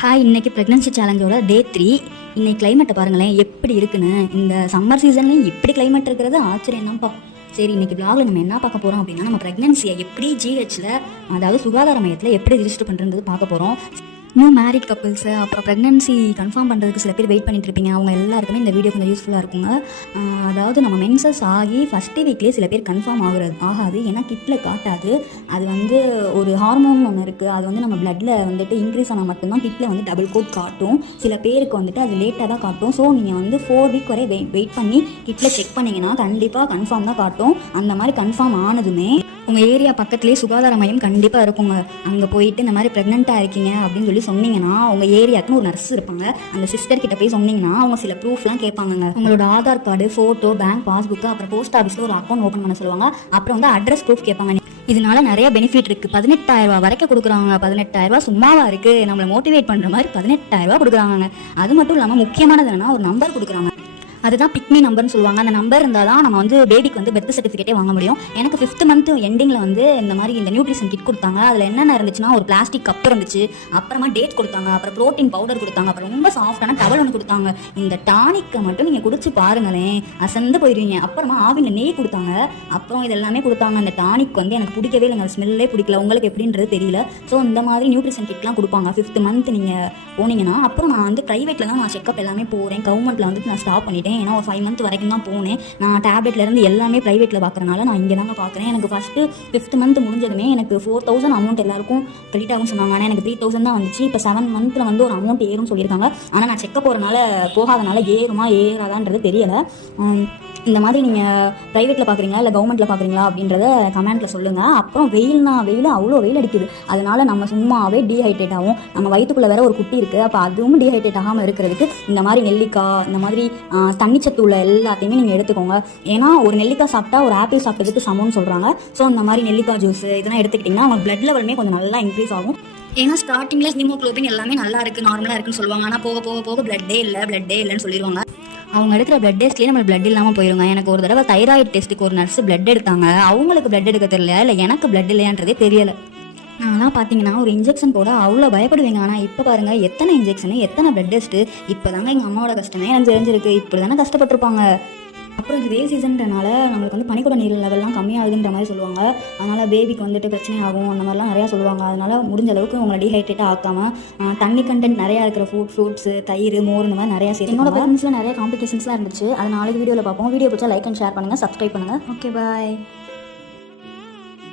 Hi, இன்னைக்கு pregnancy சேலஞ்சோட டே 3. இன்னைக்கு கிளைமேட்டை பாருங்களேன் எப்படி இருக்குன்னு. இந்த சம்மர் சீசன்லேயும் இப்படி கிளைமேட் இருக்கிறது ஆச்சரியம் தான்ப்பா. சரி, இன்னைக்கு விளாகில் நம்ம என்ன பார்க்க போகிறோம் அப்படின்னா, நம்ம ப்ரெக்னன்சியை எப்படி ஜிஹெச்சில், அதாவது சுகாதார மையத்தில் எப்படி ரிஜிஸ்டர் பண்ணுறது பார்க்க போகிறோம். நியூ மேரிட் கப்புள்ஸு, அப்புறம் ப்ரெக்னன்சி கன்ஃபார்ம் பண்ணுறதுக்கு சில பேர் வெயிட் பண்ணிட்டு இருப்பீங்க. அவங்க எல்லாருக்குமே இந்த வீடியோ கொஞ்சம் யூஸ்ஃபுல்லாக இருக்குங்க. அதாவது நம்ம மென்சஸ் ஆகி ஃபஸ்ட்டு வீக்லேயே சில பேர் கன்ஃபார்ம் ஆகாது. ஏன்னா கிட்டில் காட்டாது. அது ஒரு ஹார்மோன் ஒன்று இருக்குது. அது நம்ம பிளட்டில் இன்க்ரீஸ் ஆனால் மட்டும்தான் கிட்டில் டபுள் கோட் காட்டும். சில பேருக்கு அது லேட்டாக தான் காட்டும். ஸோ நீங்கள் 4 வீக் வரை வெயிட் பண்ணி கிட்டில் செக் பண்ணிங்கன்னா கண்டிப்பாக கன்ஃபார்ம் தான் காட்டும். அந்த மாதிரி கன்ஃபார்ம் ஆனதுமே உங்கள் ஏரியா பக்கத்துலேயே சுகாதார மையம் கண்டிப்பாக இருக்குங்க. அங்கே போயிட்டு இந்த மாதிரி ப்ரெக்னெண்ட்டாக இருக்கீங்க அப்படின்னு சொல்லி சொன்னீங்கன்னா, உங்கள் ஏரியாவுக்குன்னு ஒரு நர்ஸ் இருப்பாங்க. அந்த சிஸ்டர் கிட்ட போய் சொன்னீங்கன்னா அவங்க சில ப்ரூஃப்லாம் கேட்பாங்க. உங்களோட Aadhaar card, photo, bank passbook, அப்புறம் போஸ்ட் ஆஃபீஸில் ஒரு அக்கௌண்ட் ஓப்பன் பண்ண சொல்லுவாங்க. அப்புறம் அட்ரஸ் ப்ரூஃப் கேட்பாங்க. இதனால நிறைய பெனிஃபிட் இருக்குது. 18,000 ரூபா வரைக்கும் கொடுக்குறாங்க. 18,000 ரூபா சும்மாவா இருக்குது? நம்மளை மோட்டிவேட் பண்ணுற மாதிரி 18,000 ரூபா கொடுக்குறாங்க. அது மட்டும் இல்லாமல் முக்கியமானது என்னன்னா, ஒரு நம்பர் கொடுக்குறாங்க. அதுதான் பிக்மி நம்பர்னு சொல்லுவாங்க. அந்த நம்பர் இருந்தால் தான் நம்ம பேபிக்கு பெர்த் சர்டிஃபிகேட்டே வாங்க முடியும். எனக்கு 5th மந்த் எண்டிங்கில் இந்த மாதிரி இந்த நியூட்ரிஷன் கிட் கொடுத்தாங்க. அதில் என்னென்ன இருந்துச்சுன்னா, ஒரு பிளாஸ்டிக் கப் இருந்துச்சு, அப்புறமா டேட் கொடுத்தாங்க, அப்புறம் ப்ரோட்டீன் பவுடர் கொடுத்தாங்க, அப்புறம் ரொம்ப சாஃப்டான டவல் ஒன்று கொடுத்தாங்க. இந்த டானிக்கை மட்டும் நீங்கள் குடிச்சு பாருங்களேன், அசந்து போயிடுவீங்க. அப்புறமா ஆவியில் நெய் கொடுத்தாங்க, அப்புறம் இது எல்லாமே கொடுத்தாங்க. அந்த டானிக் எனக்கு பிடிக்கவே இல்லைங்க, ஸ்மெல்லே பிடிக்கல. உங்களுக்கு எப்படின்றது தெரியல. ஸோ இந்த மாதிரி நியூட்ரிஷன் கிட்லாம் கொடுப்பாங்க 5th மந்த் நீங்கள் போனீங்கன்னா. அப்புறம் நான் ப்ரைவேட்டில் தான் நான் செக்அப் எல்லாமே போகிறேன். கவர்மெண்ட்டில் நான் ஸ்டாப் பண்ணிட்டேன். ஏன்னா ஒரு 5 மந்த் வரைக்கும் தான் போனேன். நான் டேப்லெட்லேருந்து எல்லாமே ப்ரைவேட்டில் பார்க்குறனால நான் இங்கே தாங்க பார்க்குறேன். எனக்கு ஃபஸ்ட்டு 5th மந்த் முடிஞ்சதுமே எனக்கு 4,000 அமௌண்ட் எல்லாருக்கும் கிரெடிட் ஆகும்னு சொன்னாங்க. ஆனால் எனக்கு 3,000 தான் வந்துச்சு. இப்போ 7 மந்த்தில் ஒரு அமௌண்ட் ஏறும்னு சொல்லியிருக்காங்க. ஆனால் நான் செக்கப் போகாதனால ஏறுமா ஏறாதான்றது தெரியலை. இந்த மாதிரி நீங்கள் ப்ரைவேட்டில் பார்க்குறீங்களா இல்லை கவர்மெண்ட்டில் பார்க்குறீங்களா அப்படின்றத கமெண்ட்டில் சொல்லுங்கள். அப்புறம் வெயில் அவ்வளோ வெயில் அடிக்குது. அதனால் நம்ம சும்மாவே டீஹைட்ரேட் ஆகும். நம்ம வயிற்றுக்குள்ளே வேற ஒரு குட்டி இருக்குது. அப்போ அதுவும் டீஹைட்ரேட் ஆகாமல் இருக்கிறதுக்கு இந்த மாதிரி நெல்லிக்காய், இந்த மாதிரி தண்ணிச்சத்து உள்ள எல்லாத்தையுமே நீங்கள் எடுத்துக்கோங்க. ஏன்னா ஒரு நெல்லிக்காய் சாப்பிட்டா ஒரு ஆப்பிள் சாப்பிட்டதுக்கு சமம்னு சொல்கிறாங்க. ஸோ இந்த மாதிரி நெல்லிக்காய் ஜூஸ் இதெல்லாம் எடுத்துக்கிட்டிங்கன்னா அவங்க பிளட் லெவலுமே கொஞ்சம் நல்லா இன்க்ரீஸ் ஆகும். ஏன்னா ஸ்டார்டிங்கில் ஹீமோக்ளோபின் எல்லாமே நல்லா இருக்குது, நார்மலாக இருக்குன்னு சொல்லுவாங்க. ஆனால் போக பிளட்டே இல்லைன்னு சொல்லிடுவாங்க. அவங்க எடுக்கிற பிளட் டெஸ்ட்லேயே நம்ம பிளட் இல்லாமல் போயிருங்க. எனக்கு ஒரு தடவை தைராய்டு டெஸ்ட்டுக்கு ஒரு நர்ஸ் பிளட் எடுத்தாங்க. அவங்களுக்கு பிளட் எடுக்க தெரியல, இல்லை எனக்கு பிளட் இல்லையான்றதே தெரியலை. நான்லாம் பார்த்தீங்கன்னா ஒரு இன்ஜெக்ஷன் போட அவ்வளோ பயப்படுவீங்க. ஆனால் இப்போ பாருங்கள், எத்தனை இன்ஜெக்ஷனு, எத்தனை பிளட் டெஸ்ட்டு. இப்போ தாங்க எங்கள் அம்மாவோட கஷ்டமே எனக்கு தெரிஞ்சிருக்கு. இப்படி தானே கஷ்டப்பட்டுருப்பாங்க. அப்புறம் இது வெயில் சீசன்றனால நம்மளுக்கு பனிக்கூட நீர் லெவல்லாம் கம்மியாகுதுன்ற மாதிரி சொல்லுவாங்க. அதனால் பேபிக்கு பிரச்சனை ஆகும், அந்த மாதிரிலாம் நிறையா சொல்லுவாங்க. அதனால் முடிஞ்ச அளவுக்கு உங்களை டீஹைட்ரேட்டாக ஆக்காமல் தண்ணி கண்டென்ட் நிறையா இருக்கிற ஃப்ரூட்ஸு, தயிர், மோர் இந்த மாதிரி நிறையா சேர்த்து. என்னோட பேரண்ட்ஸில் நிறைய காம்ப்ளிகேஷன்ஸ்லாம் இருந்துச்சு. அது நாளைக்கு வீடியோவில் பார்ப்போம். வீடியோ பிடிச்சா லைக் அண்ட் ஷேர் பண்ணுங்கள், சப்ஸ்கிரைப் பண்ணுங்கள். ஓகே, பாய்.